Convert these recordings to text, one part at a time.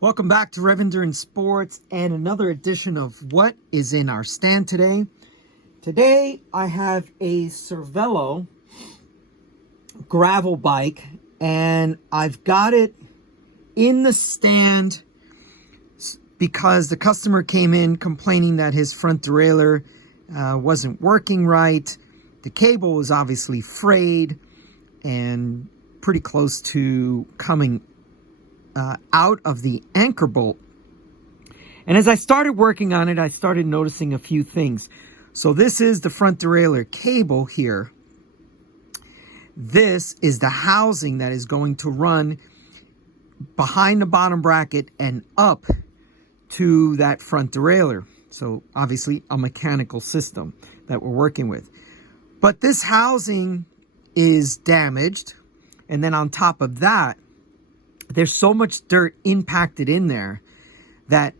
Welcome back to Rev Sports and another edition of What is in Our Stand today. Today I have a Cervelo gravel bike and I've got it in the stand because the customer came in complaining that his front derailleur wasn't working right. The cable was obviously frayed and pretty close to coming out of the anchor bolt. And as I started working on it, I started noticing a few things. So this is the front derailleur cable here. This is the housing that is going to run behind the bottom bracket and up to that front derailleur. So obviously a mechanical system that we're working with. But this housing is damaged. And then on top of that, there's so much dirt impacted in there that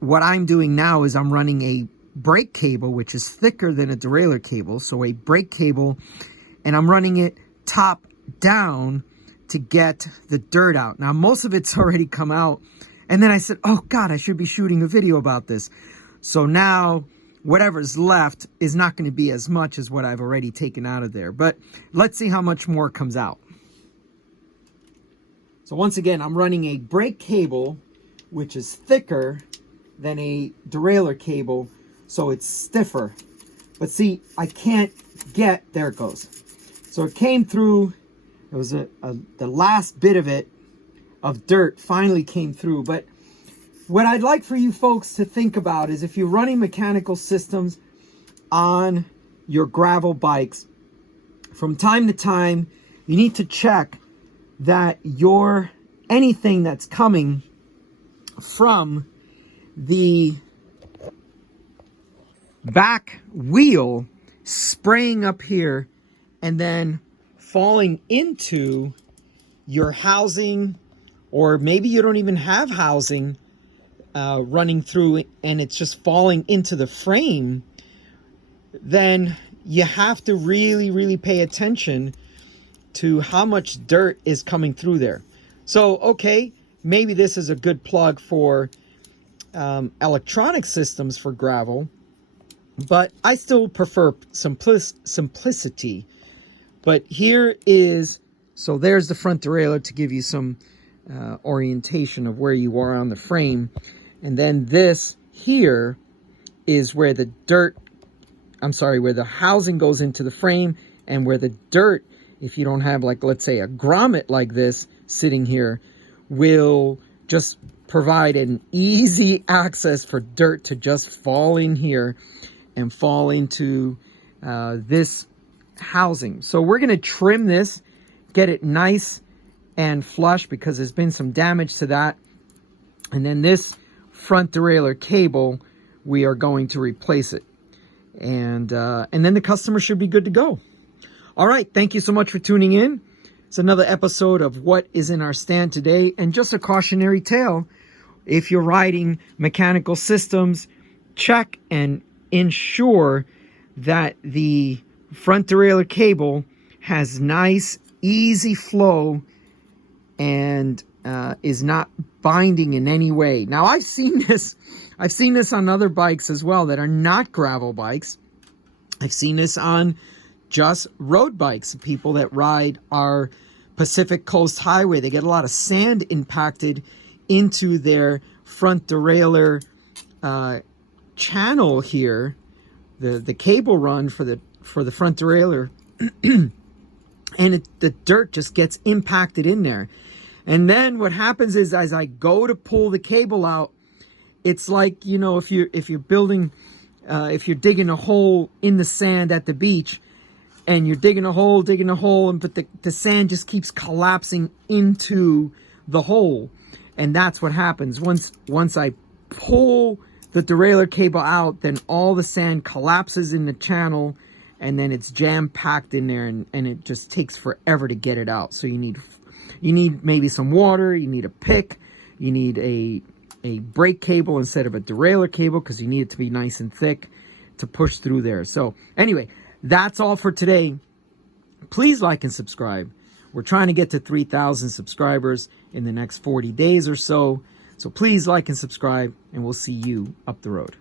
what I'm doing now is I'm running a brake cable, which is thicker than a derailleur cable. So a brake cable, and I'm running it top down to get the dirt out. Now, most of it's already come out. And then I said, oh God, I should be shooting a video about this. So now whatever's left is not going to be as much as what I've already taken out of there. But let's see how much more comes out. So once again, I'm running a brake cable, which is thicker than a derailleur cable, so it's stiffer. But see, I can't get, there it goes. So it came through, it was the last bit of it, of dirt, finally came through. But what I'd like for you folks to think about is if you're running mechanical systems on your gravel bikes, from time to time, you need to check that anything that's coming from the back wheel spraying up here and then falling into your housing, or maybe you don't even have housing running through and it's just falling into the frame, then you have to really pay attention to how much dirt is coming through there. So, okay, maybe this is a good plug for electronic systems for gravel, but I still prefer simplicity. But here is, so there's the front derailleur to give you some orientation of where you are on the frame. And then this here is where the dirt, where the housing goes into the frame, and where the dirt, if you don't have, like, let's say a grommet like this sitting here, will just provide an easy access for dirt to just fall in here and fall into this housing. So we're going to trim this, get it nice and flush because there's been some damage to that. And then this front derailleur cable, we are going to replace it. And then the customer should be good to go. All right, thank you so much for tuning in. It's another episode of What is in Our Stand today. And just a cautionary tale, if you're riding mechanical systems, check and ensure that the front derailleur cable has nice, easy flow and is not binding in any way. Now, I've seen this on other bikes as well that are not gravel bikes. I've seen this on just road bikes, people that ride our Pacific Coast Highway. They get a lot of sand impacted into their front derailleur channel here, the cable run for the front derailleur, and the dirt just gets impacted in there. And then what happens is, as I go to pull the cable out, it's like, you know, if you're building, if you're digging a hole in the sand at the beach, and you're digging a hole, but the sand just keeps collapsing into the hole. And that's what happens. Once I pull the derailleur cable out, then all the sand collapses in the channel, and then it's jam-packed in there, and it just takes forever to get it out. So you need maybe some water, you need a pick, you need a brake cable instead of a derailleur cable, because you need it to be nice and thick to push through there. So anyway, that's all for today. Please like and subscribe. We're trying to get to 3,000 subscribers in the next 40 days or so. So please like and subscribe, and we'll see you up the road.